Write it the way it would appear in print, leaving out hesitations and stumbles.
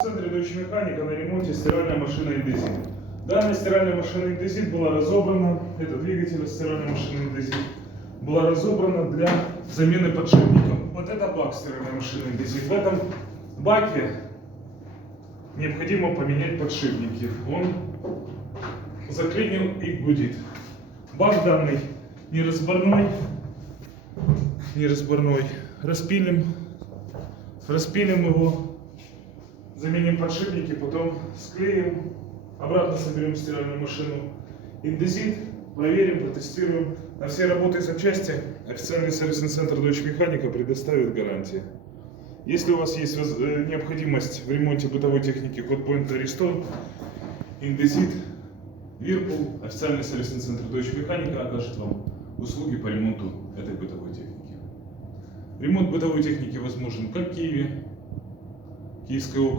В центре Deutsche Mechanica на ремонте стиральная машина Indesit. Данная стиральная машина Indesit была разобрана, это двигатель стиральной машины Indesit, была разобрана для замены подшипников. Вот это бак стиральной машины Indesit. В этом баке необходимо поменять подшипники. Он заклинил и гудит. Бак данный неразборной. Распилим его. Заменим подшипники, потом склеим, обратно соберем стиральную машину Indesit, проверим, протестируем. На все работы и запчасти официальный сервисный центр Deutsche Mechanica предоставит гарантии. Если у вас есть необходимость в ремонте бытовой техники Hotpoint Ariston, Indesit, Whirlpool, официальный сервисный центр Deutsche Mechanica окажет вам услуги по ремонту этой бытовой техники. Ремонт бытовой техники возможен как в Киеве, Киевской области,